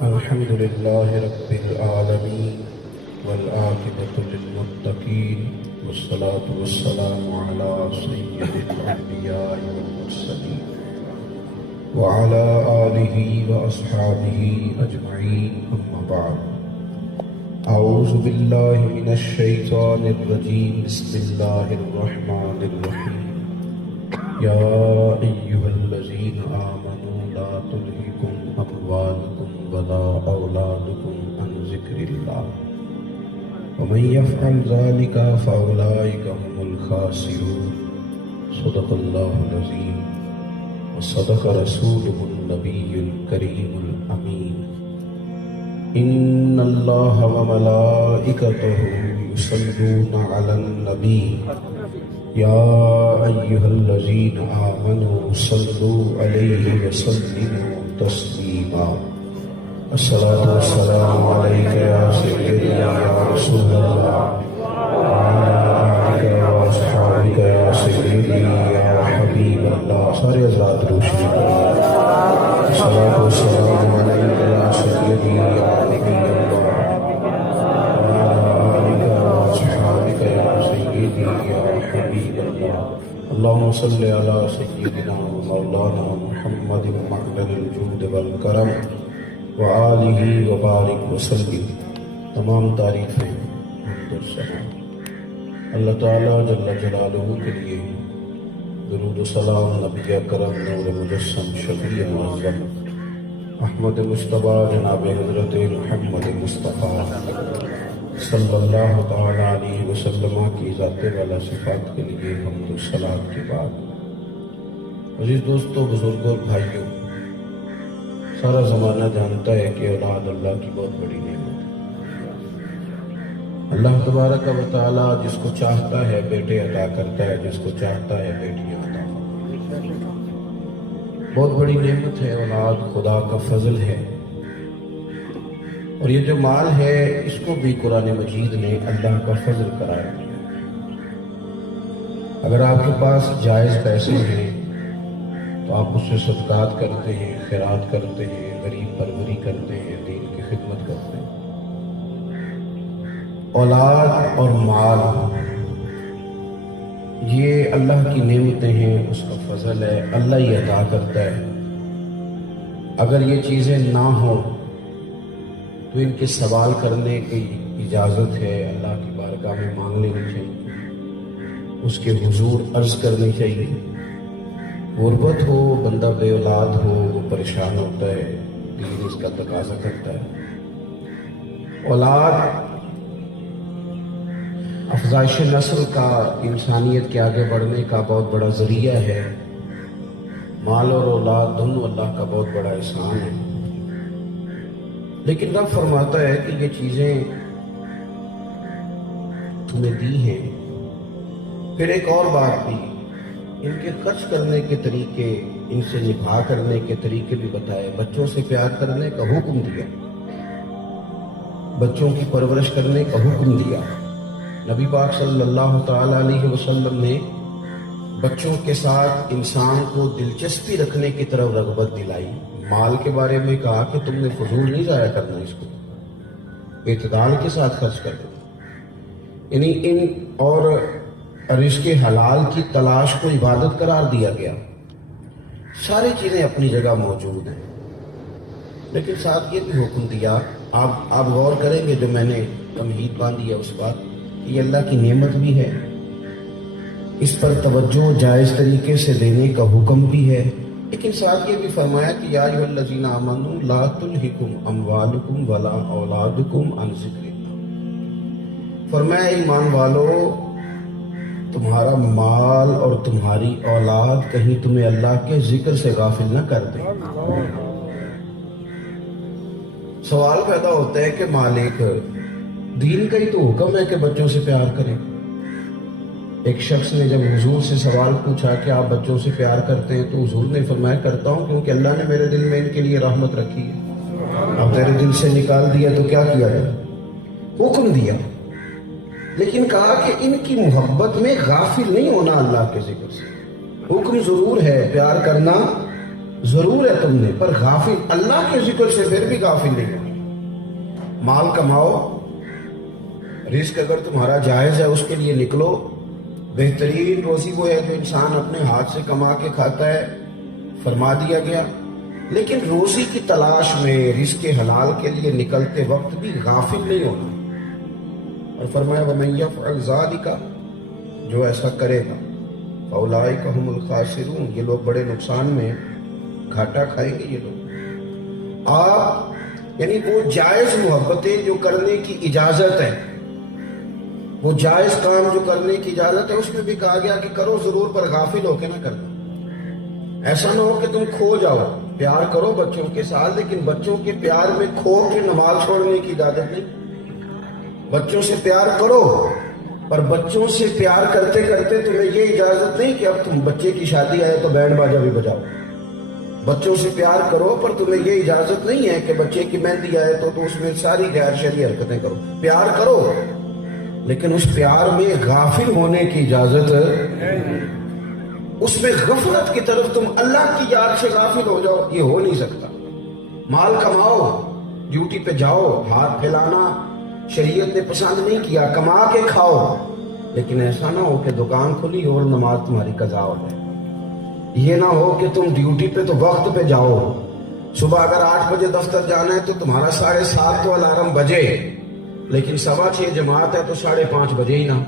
الحمد لله رب العالمين والعاقبة للمتقين والصلاة والسلام على سيد الأنبياء والمرسلين وعلى آله وأصحابه أجمعين أما بعد أعوذ بالله من الشيطان الرجيم بسم الله الرحمن الرحيم يا أيها الذين آمنوا لا تلهكم أموالكم ولا أولادكم عن ذكر الله ومن يفعل ذلك فأولئك هم الخاسرون صدق الله العظيم وصدق رسوله النبي الكريم الأمين إن الله وملائكته يصلون على النبي يا أيها الذين آمنوا صلوا عليه وسلموا تسليما الصلاة والسلام عليك يا سيدي يا رسول الله وعلى آلك وأصحابك يا سيدي يا حبيب الله سارے حضرات روشنی کریں الصلاة والسلام عليك يا سيدي يا حبيب الله وعلى آلك وأصحابك يا سيدي يا حبيب الله اللهم صل على سيدنا ومولانا محمد معدن الجود والکرم وآلہ وبارک وسلم. تمام تعریفیں حمد و ثنا اللہ تعالیٰ جل جلالہ کے لیے. درود و سلام نبی اکرم نور مجسم شفیع معظم احمد مصطفیٰ جناب حضرت محمد مصطفیٰ صلی اللہ تعالیٰ علیہ وسلم کی ذات والا صفات کے لیے حمد و صلات کے بعد. عزیز دوستو، بزرگوں، بھائیوں، سارا زمانہ جانتا ہے کہ اولاد اللہ کی بہت بڑی نعمت ہے. اللہ تبارک و تعالیٰ جس کو چاہتا ہے بیٹے عطا کرتا ہے، جس کو چاہتا ہے بیٹیاں عطا کرتا ہے. بہت بڑی نعمت ہے اولاد، خدا کا فضل ہے. اور یہ جو مال ہے اس کو بھی قرآن مجید نے اللہ کا فضل قرار دیا. اگر آپ کے پاس جائز پیسے ہیں تو آپ اس سے صدقات کرتے ہیں، خیرات کرتے ہیں، غریب پروری کرتے ہیں، دین کی خدمت کرتے ہیں. اولاد اور مال یہ اللہ کی نعمتیں ہیں، اس کا فضل ہے، اللہ ہی عطا کرتا ہے. اگر یہ چیزیں نہ ہوں تو ان کے سوال کرنے کی اجازت ہے، اللہ کی بارگاہ میں مانگ لینی چاہیے، اس کے حضور عرض کرنی چاہیے. غربت ہو، بندہ بے اولاد ہو، وہ پریشان ہوتا ہے، دین اس کا تقاضا کرتا ہے. اولاد افزائش نسل کا، انسانیت کے آگے بڑھنے کا بہت بڑا ذریعہ ہے. مال اور اولاد دونوں اللہ کا بہت بڑا احسان ہے. لیکن رب فرماتا ہے کہ یہ چیزیں تمہیں دی ہیں. پھر ایک اور بات بھی، ان کے خرچ کرنے کے طریقے، ان سے نکاح کرنے کے طریقے بھی بتائے. بچوں سے پیار کرنے کا حکم دیا، بچوں کی پرورش کرنے کا حکم دیا. نبی پاک صلی اللہ تعالی علیہ وسلم نے بچوں کے ساتھ انسان کو دلچسپی رکھنے کی طرف رغبت دلائی. مال کے بارے میں کہا کہ تم نے فضول نہیں ضائع کرنا، اس کو اعتدال کے ساتھ خرچ کرنا. یعنی ان اور رزق حلال کی تلاش کو عبادت قرار دیا گیا. ساری چیزیں اپنی جگہ موجود ہیں، لیکن ساتھ یہ بھی حکم دیا. آپ غور کریں گے جو میں نے تمہید باندھی ہے اس بات، یہ اللہ کی نعمت بھی ہے، اس پر توجہ جائز طریقے سے دینے کا حکم بھی ہے. لیکن ساتھ یہ بھی فرمایا کہ یا ایھا الذین آمنوا لا تلہکم اموالکم ولا اولادکم عن ذکر اللہ. فرمایا ایمان والو، تمہارا مال اور تمہاری اولاد کہیں تمہیں اللہ کے ذکر سے غافل نہ کر دے. سوال پیدا ہوتا ہے کہ مالک، دین کا ہی تو حکم ہے کہ بچوں سے پیار کریں. ایک شخص نے جب حضور سے سوال پوچھا کہ آپ بچوں سے پیار کرتے ہیں تو حضور نے فرمایا کرتا ہوں کیونکہ اللہ نے میرے دل میں ان کے لیے رحمت رکھی ہے. اب تیرے دل سے نکال دیا تو کیا کیا جائے؟ حکم دیا، لیکن کہا کہ ان کی محبت میں غافل نہیں ہونا اللہ کے ذکر سے. حکم ضرور ہے پیار کرنا، ضرور ہے تم نے، پر غافل اللہ کے ذکر سے پھر بھی غافل نہیں ہو۔ مال کماؤ، رزق اگر تمہارا جائز ہے اس کے لیے نکلو۔ بہترین روزی وہ ہے جو انسان اپنے ہاتھ سے کما کے کھاتا ہے، فرما دیا گیا۔ لیکن روزی کی تلاش میں رزق حلال کے لیے نکلتے وقت بھی غافل نہیں ہونا۔ اور فرمایا وَمَن يَفْعَلْ ذَلِكَ، جو ایسا کرے گا فَأُولَٰئِكَ هُمُ الْخَاسِرُونَ، یہ لوگ بڑے نقصان میں گھاٹا کھائیں گے۔ یہ لوگ آپ یعنی وہ جائز محبتیں جو کرنے کی اجازت ہے، وہ جائز کام جو کرنے کی اجازت ہے، اس میں بھی کہا گیا کہ کرو ضرور، پر غافل ہو کے نہ کرنا۔ ایسا نہ ہو کہ تم کھو جاؤ۔ پیار کرو بچوں کے ساتھ، لیکن بچوں کے پیار میں کھو کے نماز چھوڑنے کی اجازت نہیں۔ بچوں سے پیار کرو، پر بچوں سے پیار کرتے کرتے تمہیں یہ اجازت نہیں کہ اب تم بچے کی شادی آئے تو بینڈ باجا بھی بجاؤ۔ بچوں سے پیار کرو، پر تمہیں یہ اجازت نہیں ہے کہ بچے کی مہندی آئے تو اس میں ساری غیر شرعی حرکتیں کرو۔ پیار کرو، لیکن اس پیار میں غافل ہونے کی اجازت، اس میں غفلت کی طرف تم اللہ کی یاد سے غافل ہو جاؤ، یہ ہو نہیں سکتا۔ مال کماؤ، ڈیوٹی پہ جاؤ، ہاتھ پھیلانا شریعت نے پسند نہیں کیا، کما کے کھاؤ، لیکن ایسا نہ ہو کہ دکان کھلی اور نماز تمہاری قضا ہو جائے۔ یہ نہ ہو کہ تم ڈیوٹی پہ تو وقت پہ جاؤ، صبح اگر 8 بجے دفتر جانا ہے تو تمہارا 7:30 تو الارم بجے، لیکن 6:15 جماعت ہے تو 5:30 بجے ہی نہ۔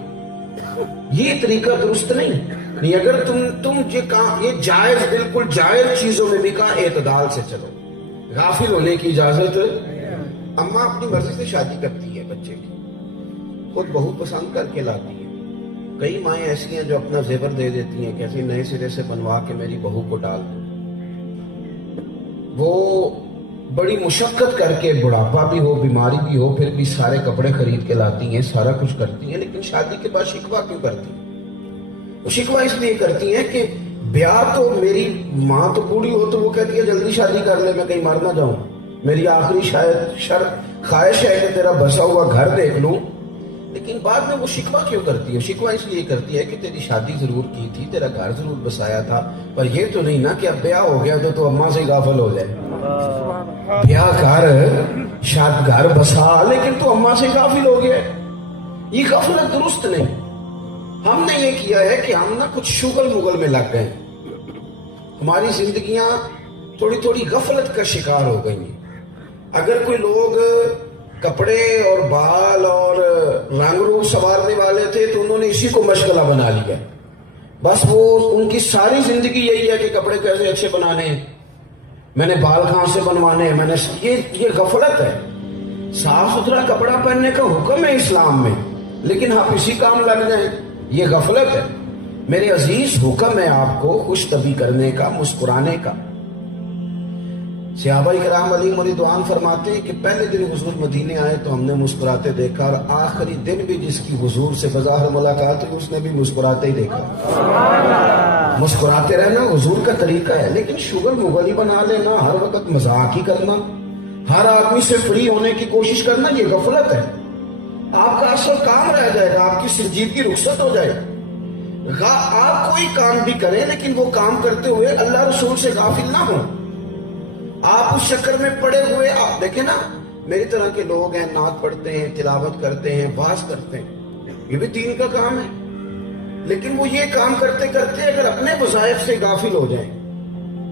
یہ طریقہ درست نہیں۔ اگر تم یہ جائز، بالکل جائز چیزوں میں بھی کہا اعتدال سے چلو، غافل ہونے کی اجازت۔ اماں اپنی مرضی سے شادی کرتی ہے بچے کی، خود بہو پسند کر کے لاتی ہے۔ کئی مائیں ایسی ہیں جو اپنا زیور دے دیتی ہیں، کیسے نئے سرے سے بنوا کے میری بہو کو ڈال دیں۔ وہ بڑی مشقت کر کے، بڑھاپا بھی ہو، بیماری بھی ہو، پھر بھی سارے کپڑے خرید کے لاتی ہیں، سارا کچھ کرتی ہیں، لیکن شادی کے بعد شکوہ کیوں کرتی ہیں؟ وہ شکوہ اس لیے کرتی ہیں کہ بیاہ تو میری ماں تو بوڑھی ہو تو وہ کہتی ہے جلدی شادی کر لے، میں کہیں مر نہ جاؤں، میری آخری شاید خواہش ہے کہ تیرا بسا ہوا گھر دیکھ لوں۔ لیکن بعد میں وہ شکوہ کیوں کرتی ہے؟ شکوہ اس لیے کرتی ہے کہ تیری شادی ضرور کی تھی، تیرا گھر ضرور بسایا تھا، پر یہ تو نہیں نا کہ اب بیاہ ہو گیا تو اماں سے غافل ہو جائے۔ بیاہ کر، شاد گھر بسا، لیکن تو اماں سے غافل ہو گیا۔ یہ غفلت درست نہیں۔ ہم نے یہ کیا ہے کہ ہم نا کچھ شغل مغل میں لگ گئے، ہماری زندگیاں تھوڑی تھوڑی غفلت کا شکار ہو گئی ہیں۔ اگر کوئی لوگ کپڑے اور بال اور رنگ روپ سنوارنے والے تھے تو انہوں نے اسی کو مشغلہ بنا لیا، بس وہ ان کی ساری زندگی یہی ہے کہ کپڑے کیسے اچھے بنانے ہیں، میں نے بال کہاں سے بنوانے ہیں، میں نے یہ غفلت ہے۔ صاف ستھرا کپڑا پہننے کا حکم ہے اسلام میں، لیکن آپ اسی کام لگ جائیں، یہ غفلت ہے۔ میرے عزیز، حکم ہے آپ کو خوش طبع کرنے کا، مسکرانے کا۔ صحابہ کرام علیہم رضوان فرماتے ہیں کہ پہلے دن حضور مدینے آئے تو ہم نے مسکراتے دیکھا، اور آخری دن بھی جس کی حضور سے بظاہر ملاقات ہوئی اس نے بھی مسکراتے ہی دیکھا۔ مسکراتے رہنا حضور کا طریقہ ہے، لیکن شغل مغل ہی بنا لینا، ہر وقت مذاق ہی کرنا، ہر آدمی سے فری ہونے کی کوشش کرنا، یہ غفلت ہے۔ آپ کا اصل کام رہ جائے گا، آپ کی سنجیدگی رخصت ہو جائے گا۔ آپ کوئی کام بھی کریں لیکن وہ کام کرتے ہوئے اللہ رسول سے غافل نہ ہوں۔ آپ اس چکر میں پڑے ہوئے، آپ دیکھیں نا، میری طرح کے لوگ ہیں، نعت پڑھتے ہیں، تلاوت کرتے ہیں، واعظ کرتے ہیں، یہ بھی دین کا کام ہے، لیکن وہ یہ کام کرتے کرتے اگر اپنے وظائف سے غافل ہو جائیں،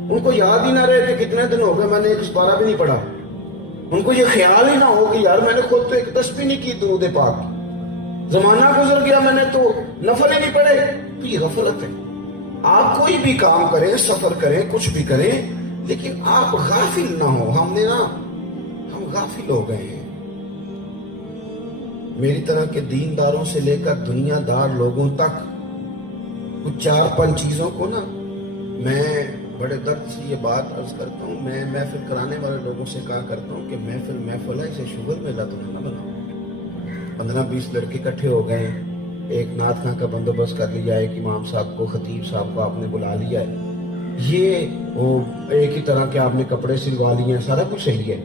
ان کو یاد ہی نہ رہے کہ کتنے دن ہو گئے میں نے ایک پارہ بھی نہیں پڑھا، ان کو یہ خیال ہی نہ ہو کہ یار میں نے خود تو ایک تسبیح نہیں کی درود پاک، زمانہ گزر گیا میں نے تو نفل ہی نہیں پڑھے، تو یہ غفلت ہے۔ آپ کوئی بھی کام کریں، سفر کریں، کچھ بھی کریں، لیکن آپ غافل نہ ہو۔ ہم غافل ہو گئے ہیں۔ میری طرح کے دینداروں سے لے کر دنیا دار لوگوں تک کچھ 4-5 چیزوں کو نا، میں بڑے درد سے یہ بات عرض کرتا ہوں، میں محفل کرانے والے لوگوں سے کہا کرتا ہوں کہ محفل ہے، اسے شغل میلہ تو نہ بناؤ۔ 15-20 لڑکے اکٹھے ہو گئے، ایک نعت خاں کا بندوبست کر لیا، ایک امام صاحب کو، خطیب صاحب کو آپ نے بلا لیا ہے، یہ وہ ایک ہی طرح کے آپ نے کپڑے سلوا لیے ہیں، سارا کچھ صحیح ہے،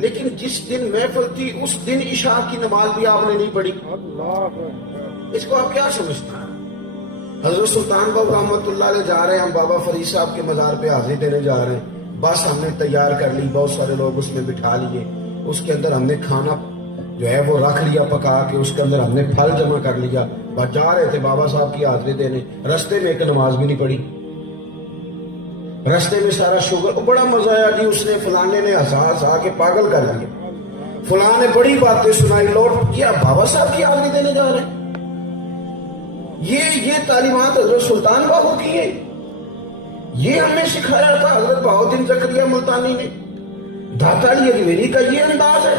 لیکن جس دن محفل تھی اس دن عشاء کی نماز بھی آپ نے نہیں پڑھی، اس کو آپ کیا سمجھتے ہیں؟ حضرت سلطان بابو رحمۃ اللہ علیہ جا رہے ہیں، ہم بابا فرید صاحب کے مزار پہ حاضری دینے جا رہے ہیں، بس ہم نے تیار کر لی، بہت سارے لوگ اس میں بٹھا لیے، اس کے اندر ہم نے کھانا جو ہے وہ رکھ لیا پکا کے، اس کے اندر ہم نے پھل جمع کر لیا، بس جا رہے تھے بابا صاحب کی حاضری دینے، رستے میں ایک نماز بھی نہیں پڑھی، رستے میں سارا شوگر، بڑا مزہ آیا جی، اس نے فلانے نے ہنسا کے پاگل کر دیا، فلاں نے بڑی باتیں سنائی، لوٹ کیا بابا صاحب کی حاضری دینے جا رہے ہیں۔ یہ تعلیمات حضرت سلطان باہو کی ہیں، یہ ہمیں سکھایا تھا حضرت بہاؤالدین زکریا ملتانی نے۔ داتا علی اجمیری کا یہ انداز ہے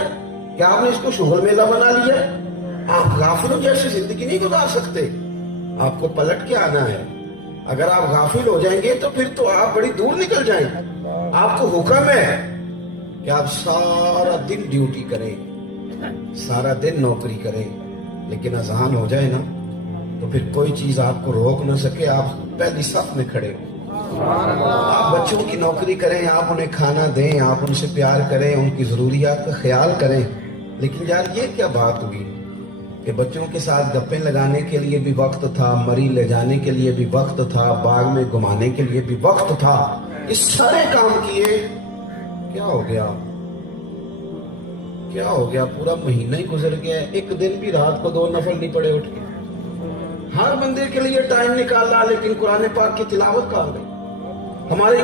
کہ آپ نے اس کو شغل میلہ بنا لیا ہے۔ آپ غافلوں جیسی زندگی نہیں گزار سکتے، آپ کو پلٹ کے آنا ہے۔ اگر آپ غافل ہو جائیں گے تو پھر تو آپ بڑی دور نکل جائیں گے۔ آپ کو حکم ہے کہ آپ سارا دن ڈیوٹی کریں، سارا دن نوکری کریں، لیکن اذان ہو جائے نا تو پھر کوئی چیز آپ کو روک نہ سکے، آپ پہلی صف میں کھڑے ہو۔ آپ بچوں کی نوکری کریں، آپ انہیں کھانا دیں، آپ ان سے پیار کریں، ان کی ضروریات کا خیال کریں، لیکن یار یہ کیا بات ہوگی کہ بچوں کے ساتھ گپیں لگانے کے لیے بھی وقت تھا، مری لے جانے کے لیے بھی وقت تھا، باغ میں گھمانے کے لیے بھی وقت تھا، یہ سارے کام کیے، کیا ہو گیا؟ کیا ہو گیا؟ پورا مہینہ ہی گزر گیا ہے، ایک دن بھی رات کو 2 نفل نہیں پڑے اٹھ کے۔ ہر بندے کے لیے ٹائم نکالا، لیکن قرآن پاک کی تلاوت کہاں گئی؟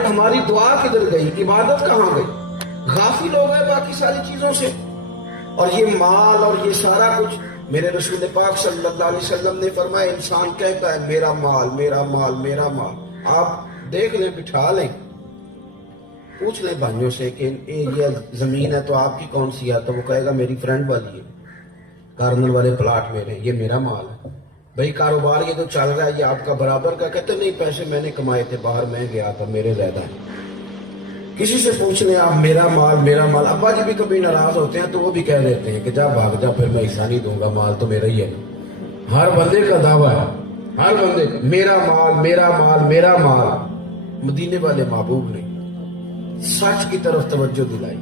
ہماری دعا کدھر گئی؟ عبادت کہاں گئی؟ غافل ہو گئے باقی ساری چیزوں سے۔ اور یہ مال اور یہ سارا کچھ، میرے رسول پاک صلی اللہ علیہ وسلم نے فرمایا انسان کہتا ہے میرا مال میرا مال میرا مال۔ آپ دیکھ لیں، بٹھا لیں، پوچھ لیں بھائیوں سے کہ یہ زمین ہے تو آپ کی کون سی ہے، تو وہ کہے گا میری فرینڈ والی ہے، کارنل والے پلاٹ میرے، یہ میرا مال ہے۔ بھائی کاروبار یہ تو چل رہا ہے، یہ آپ کا برابر کا؟ کہتے نہیں، پیسے میں نے کمائے تھے، باہر میں گیا تھا، میرے زیادہ ہے۔ کسی سے پوچھ لیں آپ، میرا مال میرا مال۔ ابا جی بھی کبھی ناراض ہوتے ہیں تو وہ بھی کہہ دیتے ہیں کہ جا بھاگ جا، پھر میں حصہ نہیں دوں گا، مال تو میرا ہی ہے۔ ہر بندے کا دعویٰ ہے، ہر بندے کا میرا مال میرا مال میرا مال۔ مدینے والے محبوب نے سچ کی طرف توجہ دلائی،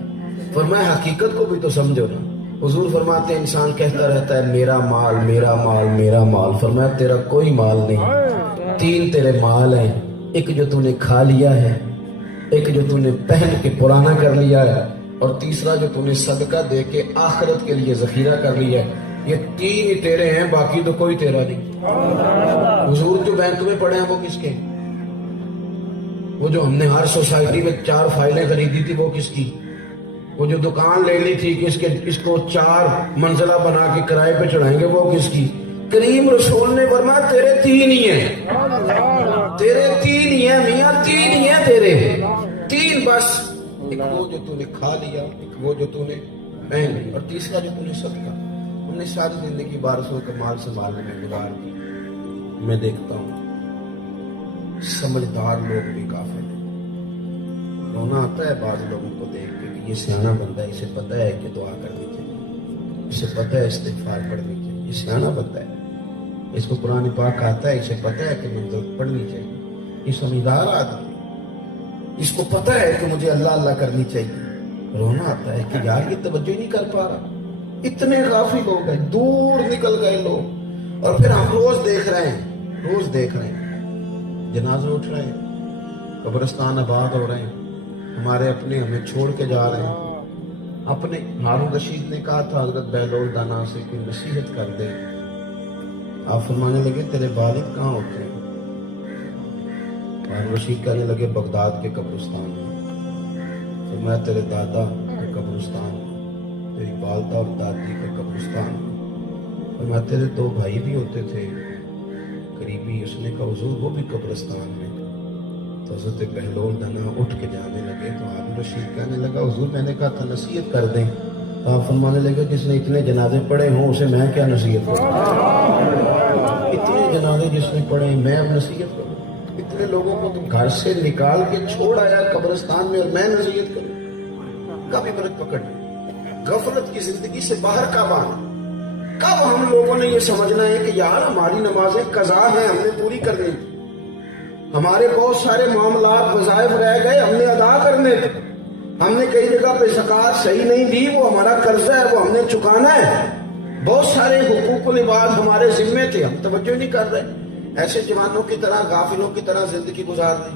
فرمایا حقیقت کو بھی تو سمجھو نا۔ حضور فرماتے ہیں انسان کہتا رہتا ہے میرا مال میرا مال میرا مال، فرمایا تیرا کوئی مال نہیں، 3 تیرے مال ہیں، ایک جو تو نے کھا لیا ہے، ایک جو تو نے پہن کے پرانا کر لیا ہے، اور تیسرا جو تو نے صدقہ دے کے آخرت کے لیے ذخیرہ کر لیا ہے۔ یہ 3 ہی تیرے ہیں، باقی تو کوئی تیرا نہیں۔ حضور جو بینک میں پڑے ہیں وہ کس کے؟ وہ جو ہم نے ہر سوسائٹی میں 4 فائلیں خریدی تھی وہ کس کی؟ وہ جو دکان لینی تھی کہ اس کو 4 منزلہ بنا کے کرائے پہ چڑھائیں گے وہ کس کی؟ کریم رسول نے فرمایا تیرے 3 ہی ہیں، تیرے 3 ہی ہیں میاں، 3 ہی ہیں تیرے، 3 بس۔ ایک وہ جو تو نے کھا لیا، ایک وہ جو تو نے پہن لی، اور تیسرا جو تو نے صدقہ۔ ہم نے ساری زندگی بارسوں کا مال سنبھالنے میں گزار دی۔ میں دیکھتا ہوں سمجھدار لوگ بھی کافر ہیں، رونا آتا ہے بعض لوگوں کو دیکھ کے کہ یہ سیانا بندہ ہے، اسے پتہ ہے کہ دعا کرنی چاہیے، اسے پتہ ہے استغفار پڑھنی چاہیے، یہ سیانا بندہ ہے، اس کو قرآن پاک آتا ہے، اسے پتہ ہے کہ منزل پڑھنی چاہیے، یہ سمجھدار آدمی، اس کو پتہ ہے کہ مجھے اللہ اللہ کرنی چاہیے۔ رونا آتا ہے کہ یار یہ توجہ ہی نہیں کر پا رہا، اتنے غافل ہو گئے، دور نکل گئے لوگ۔ اور پھر ہم روز دیکھ رہے ہیں جنازے اٹھ رہے ہیں، قبرستان آباد ہو رہے ہیں، ہمارے اپنے ہمیں چھوڑ کے جا رہے ہیں۔ اپنے ہارون رشید نے کہا تھا حضرت بہلول دانا سے کوئی نصیحت کر دے، آپ فرمانے لگے تیرے والد کہاں ہوتے ہیں؟ ہارون رشید کہنے لگے بغداد کے قبرستان میں۔ فرمایا تیرے دادا کا قبرستان میں، تیری والدہ اور دادی کا قبرستان میں۔ فرمایا تیرے 2 بھائی بھی ہوتے تھے قریبی، اس نے کہا حضور وہ بھی قبرستان میں۔ تو حضرت بہلول دانا اٹھ کے جانے لگے تو ہارون رشید کہنے لگا حضور میں نے کہا تھا نصیحت کر دیں، تو آپ فرمانے لگے جس نے اتنے جنازے پڑھے ہوں اسے میں کیا نصیحت کروں؟ اتنے جنازے جس نے پڑھے میں اب نصیحت کروں؟ اتنے لوگوں کو تم گھر سے نکال کے چھوڑ آیا قبرستان میں اور میں نصیحت کروں؟ کبھی برت پکڑ غفلت کی زندگی سے باہر کب آنا؟ کب ہم لوگوں نے یہ سمجھنا ہے کہ یار ہماری نمازیں قضا ہیں، ہم نے پوری کرنی تھی، ہمارے بہت سارے معاملات وظائف رہ گئے ہم نے ادا کرنے تھے، ہم نے کئی جگہ پہ زکوٰۃ صحیح نہیں دی، وہ ہمارا قرضہ ہے وہ ہم نے چکانا ہے، بہت سارے حقوق و لباس ہمارے ذمے تھے، ہم توجہ نہیں کر رہے۔ ایسے جوانوں کی طرح غافلوں کی طرح زندگی گزار دیں.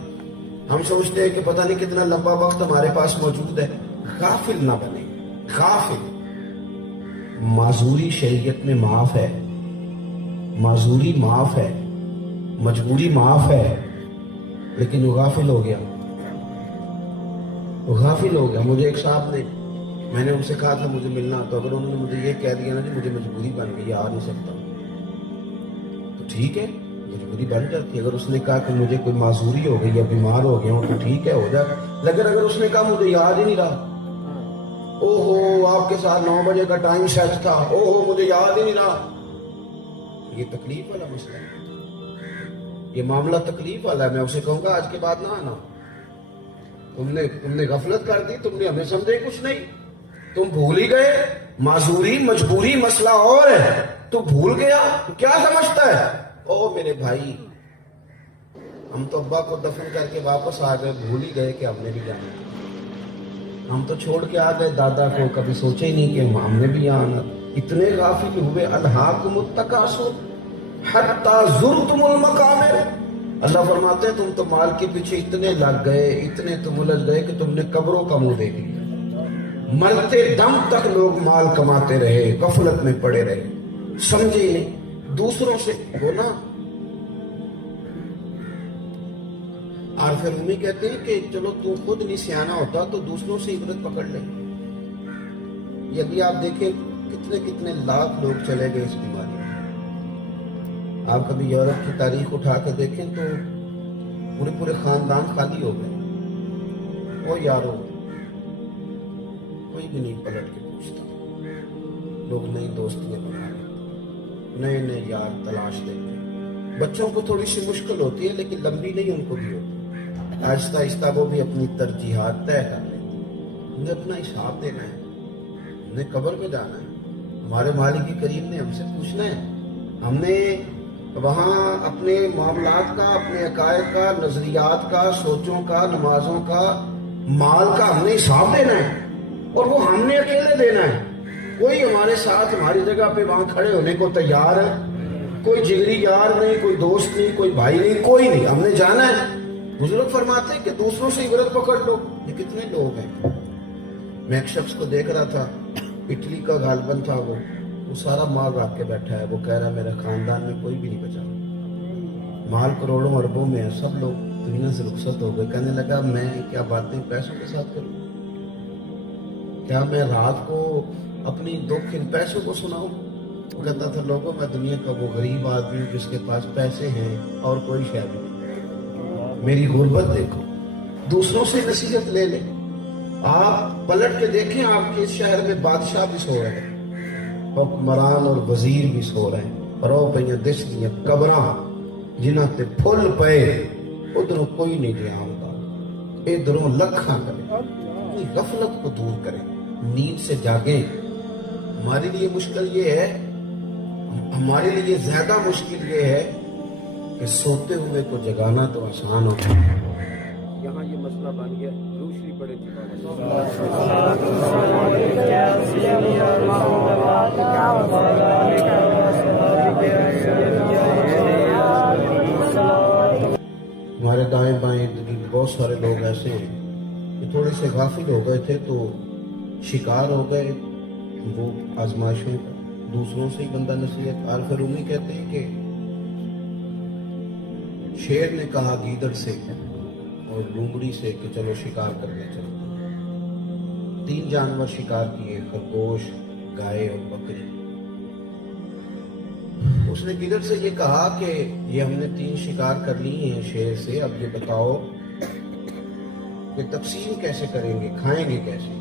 ہم سوچتے ہیں کہ پتہ نہیں کتنا لمبا وقت ہمارے پاس موجود ہے. غافل نہ بنے. غافل. معذوری شریعت میں معاف ہے، معذوری معاف ہے، مجبوری معاف ہے، لیکن وہ غافل ہو گیا. وہ غافل ہو گیا. مجھے ایک صاحب نے، میں نے ان سے کہا تھا مجھے ملنا، تو اگر انہوں نے مجھے یہ کہہ دیا نا کہ مجھے مجبوری بن گئی، آ نہیں سکتا، تو ٹھیک ہے، مجبوری بن جاتی ہے. اگر اس نے کہا کہ مجھے کوئی معذوری ہو گئی یا بیمار ہو گیا ہوں تو ٹھیک ہے، ہو جائے. لیکن اگر اس نے کہا مجھے یاد ہی نہیں رہا، او ہو آپ کے ساتھ 9 بجے کا ٹائم سیٹ تھا، او ہو مجھے یاد ہی نہیں رہا، یہ تکلیف والا مسئلہ ہے. یہ معاملہ تکلیف والا ہے. میں اسے کہوں گا آج کے بعد نہ آنا. تم نے غفلت کر دی، تم نے ہمیں سمجھے کچھ نہیں، تم بھول ہی گئے. معذوری مجبوری مسئلہ اور ہے، تو بھول گیا تو کیا سمجھتا ہے. او میرے بھائی، ہم تو ابا کو دفن کر کے واپس آ گئے، بھول ہی گئے کہ ہم نے بھی جانا. ہم تو چھوڑ کے آ گئے دادا کو، کبھی سوچے ہی نہیں کہ ہم نے بھی آنا. اتنے غافل ہوئے. الہاکم التکاثر حتی زرتم المقابر. اللہ فرماتے ہیں تم تو مال کے پیچھے اتنے لگ گئے، اتنے تم الجھ گئے کہ تم نے قبروں کا منہ دیکھ لیا. مرتے دم تک لوگ مال کماتے رہے، غفلت میں پڑے رہے، سمجھے نہیں. دوسروں سے وہ نا عارف رومی کہتے ہیں کہ چلو تو خود نہیں سیانا ہوتا تو دوسروں سے عبرت پکڑ لے. یہ ابھی آپ دیکھیں کتنے کتنے لاکھ لوگ چلے گئے اس بیماری میں. آپ کبھی یورپ کی تاریخ اٹھا کے دیکھیں تو پورے پورے خاندان خالی ہو گئے. او یارو، کوئی بھی نہیں پلٹ کے پوچھتا. لوگ نئی دوستیاں بنا لیتے، نئے نئے یار تلاش دیتے. بچوں کو تھوڑی سی مشکل ہوتی ہے لیکن لمبی نہیں ان کو بھی ہوتی. آہستہ آہستہ وہ بھی اپنی ترجیحات طے کر لیتے. انہیں اپنا حساب دینا ہے، انہیں قبر پہ جانا ہے. ہمارے مالک کریم نے ہم سے پوچھنا ہے. ہم نے وہاں اپنے معاملات کا، اپنے عقائد کا، نظریات کا، سوچوں کا، نمازوں کا، مال کا ہم نے حساب دینا ہے، اور وہ ہم نے اکیلے دینا ہے. کوئی ہمارے ساتھ ہماری جگہ پہ وہاں کھڑے ہونے کو تیار ہے؟ کوئی جگری یار نہیں، کوئی دوست نہیں، کوئی بھائی نہیں، کوئی نہیں. ہم نے جانا ہے. بزرگ فرماتے ہیں کہ دوسروں سے عبرت پکڑ لو. یہ کتنے لوگ ہیں. میں ایک شخص کو دیکھ رہا تھا، اٹلی کا غالباً تھا. وہ سارا مال رکھ کے بیٹھا ہے. وہ کہہ رہا ہے میرے خاندان میں کوئی بھی نہیں بچا، مال کروڑوں اربوں میں ہے، سب لوگ دنیا سے رخصت ہو گئے. کہنے لگا میں کیا باتیں پیسوں کے ساتھ کروں؟ کیا میں رات کو اپنی دکھ ان پیسوں کو سناؤں؟ وہ کہتا تھا لوگوں میں دنیا کا وہ غریب آدمی ہوں جس کے پاس پیسے ہیں اور کوئی شے نہیں. میری غربت دیکھو. دوسروں سے نصیحت لے لیں. آپ پلٹ کے دیکھیں، آپ کے اس شہر میں بادشاہ بھی سو رہے ہیں، حکمران اور وزیر بھی سو رہے ہیں. پر وہ پہ دس دیا قبراں جنہ تے پھل پے، ادھروں کوئی نہیں گیا ہوگا، ادھروں لکھاں کریں. اپنی غفلت کو دور کریں، نیند سے جاگیں. ہمارے لیے مشکل یہ ہے، ہمارے لیے زیادہ مشکل یہ ہے کہ سوتے ہوئے کو جگانا تو آسان ہوتا ہے. یہاں یہ مسئلہ بن گیا. دوسری بڑے ہمارے دائیں بائیں بہت سارے لوگ ایسے ہیں کہ تھوڑے سے غافل ہو گئے تھے تو شکار ہو گئے وہ آزمائشوں کا. دوسروں سے ہی بندہ نصیحت. عارف رومی کہتے ہیں کہ شیر نے کہا گیدڑ سے اور لومڑی سے کہ چلو شکار کرنے چلو. 3 جانور شکار کیے، خرگوش، گائے اور بکری. اس نے گیدڑ سے یہ کہا کہ یہ ہم نے 3 شکار کر لی ہیں شیر سے، اب یہ بتاؤ کہ تقسیم کیسے کریں گے، کھائیں گے کیسے؟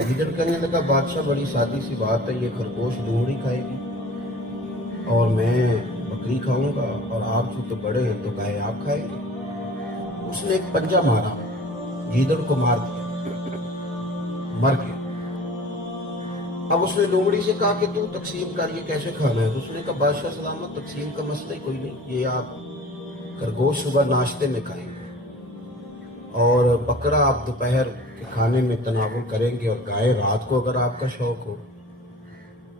گیدڑ کہنے لگا بادشاہ بڑی سادی سی بات ہے، یہ خرگوش لومڑی کھائے گی اور میں بکری کھاؤں گا، اور آپ جو تو بڑے ہیں تو گائے آپ کھائیں گے. اس نے ایک پنجہ مارا، گیدڑ کو مار دیا، مر گیا. اب اس نے لومڑی سے کہا کہ تو تقسیم کر، یہ کیسے کھانا ہے؟ تو اس نے کہا بادشاہ سلامت تقسیم کا مسئلہ ہی کوئی نہیں، یہ آپ خرگوش صبح ناشتے میں کھائیں گے اور بکرا آپ دوپہر کے کھانے میں تناول کریں گے، اور گائے رات کو اگر آپ کا شوق ہو.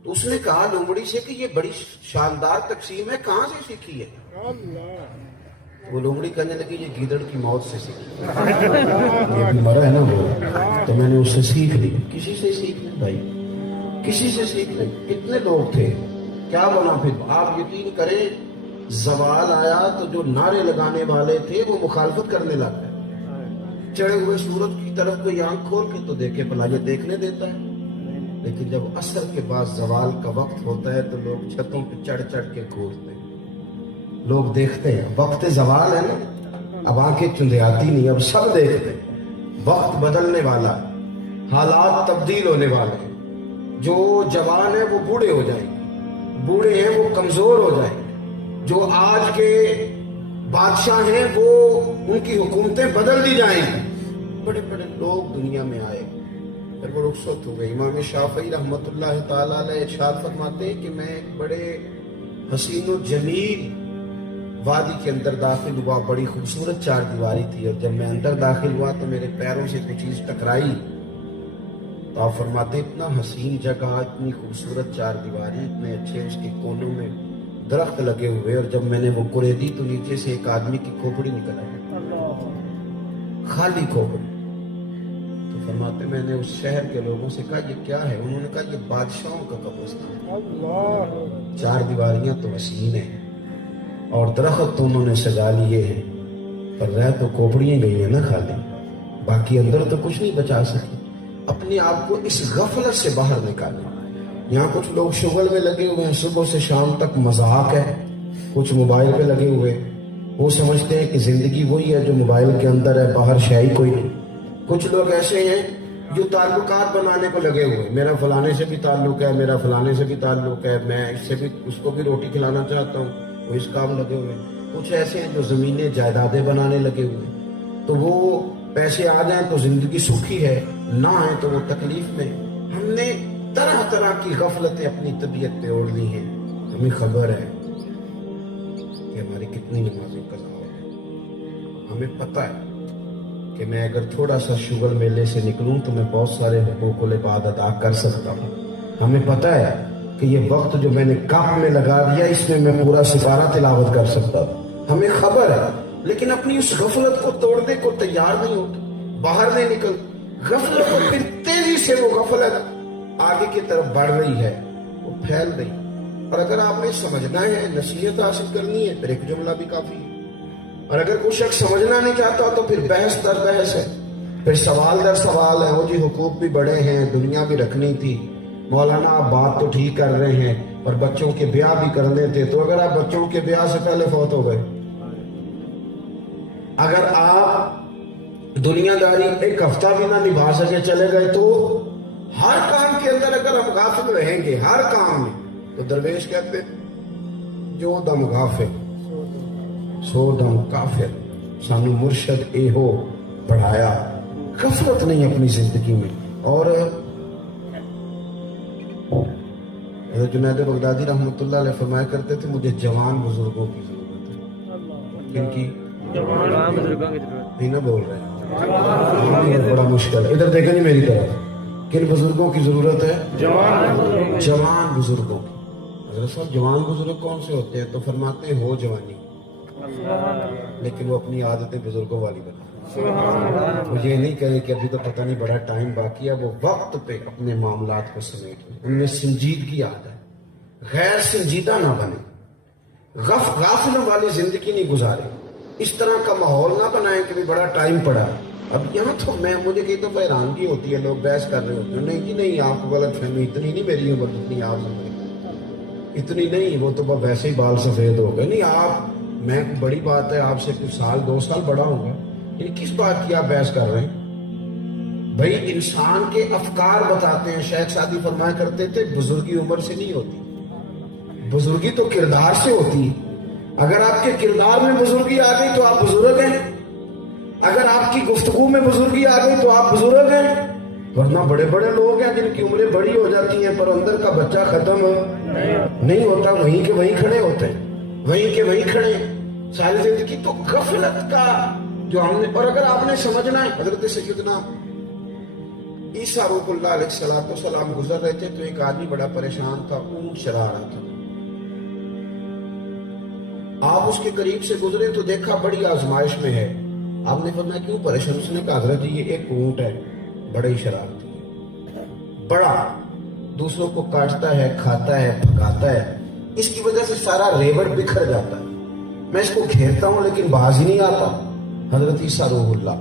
تو اس نے کہا لومڑی سے کہ یہ بڑی شاندار تقسیم ہے، کہاں سے سیکھی ہے؟ وہ لومڑی کہنے لگی یہ گیدڑ کی موت سے سیکھی، یہ بھی مرا ہے نا وہ، تو میں نے اس سے سیکھ لی۔ کسی سے سیکھ لی بھائی، کسی سے سیکھ لی۔ کتنے لوگ تھے، کیا بنا پھر؟ آپ یقین کریں زوال آیا تو جو نعرے لگانے والے تھے وہ مخالفت کرنے لگ گئے۔ چڑھے ہوئے سورج کی طرف کوئی آنکھ کھول کے تو دیکھے بھلا یہ دیکھنے دیتا ہے، لیکن جب عصر کے بعد زوال کا وقت ہوتا ہے تو لوگ چھتوں پہ چڑھ چڑھ کے گھورتے ہیں، لوگ دیکھتے ہیں۔ وقت زوال ہے نا، اب آنکھیں چندیاتی نہیں، اب سب دیکھتے ہیں۔ وقت بدلنے والا ہے، حالات تبدیل ہونے والے ہیں۔ جو جوان ہیں وہ بوڑھے ہو جائیں گے، بوڑھے ہیں وہ کمزور ہو جائیں گے۔ جو آج کے بادشاہ ہیں وہ ان کی حکومتیں بدل دی جائیں گی۔ بڑے بڑے لوگ دنیا میں آئے پھر وہ رخصت ہو گئے۔ امام شافعی رحمۃ اللہ تعالی علیہ ارشاد فرماتے ہیں کہ میں ایک بڑے حسین و جمیل وادی کے اندر داخل ہوا، بڑی خوبصورت چار دیواری تھی، اور جب میں اندر داخل ہوا تو میرے پیروں سے کوئی چیز ٹکرائی تو آپ فرماتے اتنا حسین جگہ، اتنی خوبصورت چار دیواری، اتنے اچھے اس کے کونوں میں درخت لگے ہوئے، اور جب میں نے وہ کریدی تو نیچے سے ایک آدمی کی کھوپڑی نکل آئی، خالی کھوپڑی۔ تو فرماتے میں نے اس شہر کے لوگوں سے کہا یہ کیا ہے؟ انہوں نے کہا یہ بادشاہوں کا قبرستان، چار دیواریاں تو حسین ہیں اور درخت تو انہوں نے سجا لیے ہیں، پر رہ تو کھوپڑیاں گئی ہیں نا خالی، باقی اندر تو کچھ نہیں بچا سکی۔ اپنے آپ کو اس غفلت سے باہر نکالیں۔ یہاں کچھ لوگ شغل میں لگے ہوئے ہیں، صبح سے شام تک مذاق ہے، کچھ موبائل پہ لگے ہوئے، وہ سمجھتے ہیں کہ زندگی وہی ہے جو موبائل کے اندر ہے، باہر شے کوئی نہیں۔ کچھ لوگ ایسے ہیں جو تعلقات بنانے کو لگے ہوئے، میرا فلانے سے بھی تعلق ہے، میرا فلانے سے بھی تعلق ہے، میں اس سے بھی، اس کو بھی روٹی کھلانا چاہتا ہوں، وہ اس کام لگے ہوئے۔ کچھ ایسے ہیں جو زمینیں جائیدادیں بنانے لگے ہوئے، تو وہ پیسے آ جائیں تو زندگی سکھی ہے، نہ آئیں تو وہ تکلیف میں۔ ہم نے طرح طرح کی غفلتیں اپنی طبیعت پہ اوڑھ لی ہیں۔ ہمیں خبر ہے کہ ہماری کتنی نمازیں قضا ہو گئی، ہمیں پتہ ہے کہ میں اگر تھوڑا سا شغل میلے سے نکلوں تو میں بہت سارے حقوق العباد ادا کر سکتا ہوں۔ ہمیں پتہ ہے کہ یہ وقت جو میں نے کام میں لگا دیا اس میں میں پورا سپارہ تلاوت کر سکتا ہوں، ہمیں خبر ہے، لیکن اپنی اس غفلت کو توڑنے کو تیار نہیں ہوتے، باہر نہیں نکل غفلت کو، پھر تیزی سے وہ غفلت آگے کی طرف بڑھ رہی ہے، وہ پھیل رہی۔ اور اگر آپ نے سمجھنا ہے، نصیحت حاصل کرنی ہے، پھر ایک جملہ بھی کافی ہے، اور اگر کوئی شخص سمجھنا نہیں چاہتا تو پھر بحث در بحث ہے، پھر سوال در سوال ہے۔ وہ جی حقوق بھی بڑے ہیں، دنیا بھی رکھنی تھی، مولانا آپ بات تو ٹھیک کر رہے ہیں اور بچوں کے بیاہ بھی کرنے تھے، تو اگر آپ بچوں کے بیاہ سے پہلے فوت ہو گئے، اگر آپ دنیا داری ایک ہفتہ بھی نہ نبھا سکے چلے گئے، تو ہر کام کے اندر اگر ہم غافل رہیں گے، ہر کام میں، تو درویش کہتے جو دم غافل سو دم کافر، سانو مرشد اے ہو پڑھایا۔ غفلت نہیں اپنی زندگی میں۔ اور حضرت جنید بغدادی رحمۃ اللہ علیہ فرمایا کرتے تھے مجھے جوان بزرگوں کی ضرورت ہے۔ کن کی؟ جوان بزرگوں کی ضرورت ہے۔ نہ بول رہے ہیں، بڑا مشکل ہے، ادھر دیکھیں نہیں میری طرف۔ کن بزرگوں کی ضرورت ہے؟ جوان بزرگوں کی۔ حضرت صاحب جوان بزرگ کون سے ہوتے ہیں؟ تو فرماتے ہیں ہو جوانی، لیکن وہ اپنی عادتیں بزرگوں والی بنا، وہ یہ نہیں کہیں کہ ابھی تو پتہ نہیں بڑا ٹائم باقی ہے، وہ وقت پہ اپنے معاملات کو سمیٹ لیں، ان میں سنجیدگی آ جائے، غیر سنجیدہ نہ بنے، غافل والی زندگی نہیں گزارے، اس طرح کا ماحول نہ بنائیں کہ بڑا ٹائم پڑا۔ اب یہاں تو مجھے کئی دفعہ حیرانگی ہوتی ہے، لوگ بحث کر رہے ہوتے ہیں، نہیں جی نہیں آپ کو غلط فہمی، اتنی نہیں میری عمر جتنی آپ سمجھیں، اتنی نہیں، وہ تو ویسے ہی بال سفید ہو گئے، نہیں آپ، میں بڑی بات ہے آپ سے کچھ سال 2 سال بڑا ہوں گا، یعنی کس بات کی آپ بحث کر رہے ہیں؟ بھائی انسان کے افکار بتاتے ہیں۔ شیخ سعدی فرمایا کرتے تھے بزرگی عمر سے نہیں ہوتی، بزرگی تو کردار سے ہوتی ہے۔ اگر آپ کے کردار میں بزرگی آ گئی تو آپ بزرگ ہیں، اگر آپ کی گفتگو میں بزرگی آ گئی تو آپ بزرگ ہیں، ورنہ بڑے بڑے لوگ ہیں جن کی عمریں بڑی ہو جاتی ہیں پر اندر کا بچہ ختم نہیں ہوتا، وہیں کے وہیں کھڑے ہوتے ہیں، وہیں کے وہیں کھڑے ساری زندگی۔ تو غفلت کا جو ہم نے، اور اگر آپ نے سمجھنا ہے، حضرت سیدنا عیسیٰ روح اللہ علیہ السلام گزر رہے تھے تو ایک آدمی بڑا پریشان تھا، اونٹ چلا رہا تھا. آپ اس کے قریب سے گزرے تو دیکھا بڑی آزمائش میں ہے. آپ نے فرمایا کیوں پریشان؟ اس نے کہا حضرت یہ ایک اونٹ ہے، بڑا ہی شرارتی ہے، بڑا دوسروں کو کاٹتا ہے، کھاتا ہے، پھکاتا ہے، اس کی وجہ سے سارا ریوڑ بکھر جاتا ہے. میں اس کو گھیرتا ہوں لیکن باز ہی نہیں آتا. حضرت عیسیٰ روح اللہ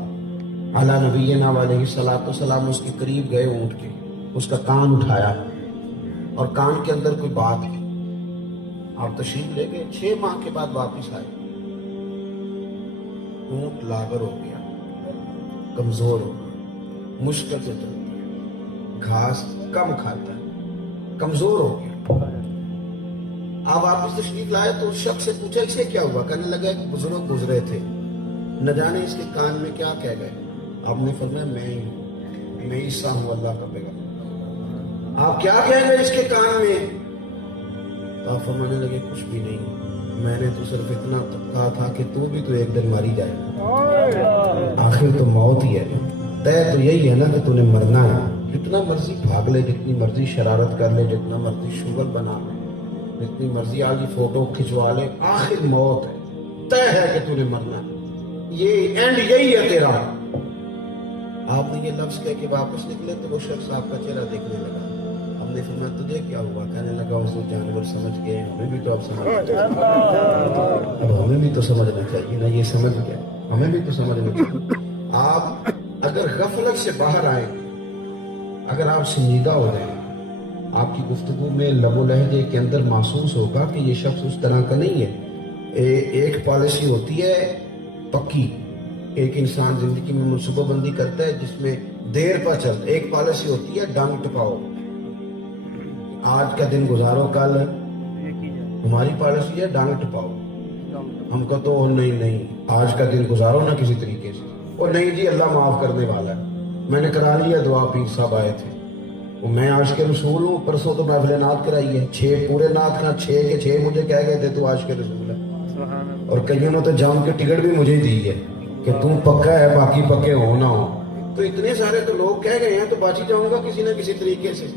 علی نبینا علیہ الصلوۃ والسلام اس کے قریب گئے اونٹ کے، اس کا کان اٹھایا اور کان کے اندر کوئی بات کی. آپ تشریف لے گئے. 6 ماہ کے بعد واپس آئے. اونٹ لاغر ہو گیا، کمزور ہو گیا، مشکل سے چلتا ہے، گھاس کم کھاتا ہے، کمزور ہو گیا. آپ واپس تشریف لائے تو اس شخص سے پوچھا اسے کیا ہوا؟ کہنے لگا کہ بزرگ گزرے تھے، نہ جانے اس کے کان میں کیا کہہ گئے. آپ نے فرمایا میں عیسیٰ ہوں اللہ کا پیغمبر. آپ کیا کہہ گئے اس کے کان میں؟ تو آپ فرمانے لگے کچھ بھی نہیں، میں نے تو صرف اتنا کہا تھا کہ تو بھی تو ایک دن ماری جائے، آخر تو موت ہی ہے. طے تو یہی ہے نا کہ تو نے مرنا ہے. جتنا مرضی بھاگ لے، جتنی مرضی شرارت کر لے، جتنا مرضی شغل بنا لے، جتنی مرضی آگے فوٹو کھچوا لے، آخر موت ہے. طے ہے کہ تو نے مرنا ہے، یہ اینڈ یہی ہے تیرا. آپ نے یہ لفظ کہہ کے واپس نکلے تو وہ شخص آپ کا چہرہ دیکھنے لگا. ہم نے فرمایا تجھے کیا ہوا؟ کہنے لگا اس جانور سمجھ گئے، ہمیں بھی تو اب سمجھنا چاہیے، اب ہمیں بھی تو سمجھنا چاہیے نا. یہ سمجھ گیا، ہمیں بھی تو سمجھنا چاہیے. آپ اگر غفلت سے باہر آئیں، اگر آپ سنجیدہ ہو جائیں، آپ کی گفتگو میں لب و لہجے کے اندر محسوس ہوگا کہ یہ شخص اس طرح کا نہیں ہے. ایک پالیسی ہوتی ہے پکی، ایک انسان زندگی میں منصوبہ بندی کرتا ہے جس میں دیر پر چلتا. ایک پالیسی ہوتی ہے ڈنگ ٹپاؤ، آج کا دن گزارو کل. ہماری پالیسی ہے ڈانگ ٹپاؤ. ہم کو تو نہیں آج کا دن گزارو نا کسی طریقے سے. اور نہیں جی اللہ معاف کرنے والا ہے. میں نے کرا لیا دعا، پیر صاحب آئے تھے، وہ میں عاشق رسول ہوں. پرسوں تو محفل نعت کرائی ہے، 6 پورے نعت خواں 6 کے 6 مجھے کہہ گئے تھے تو عاشق رسول ہے. اور کئیوں نے تو جام کی ٹکٹ بھی مجھے دی ہے کہ تم پکا ہے، باقی پکے ہو نہ ہو. تو اتنے سارے تو لوگ کہہ گئے ہیں تو باچی جاؤں گا کسی نہ کسی طریقے سے.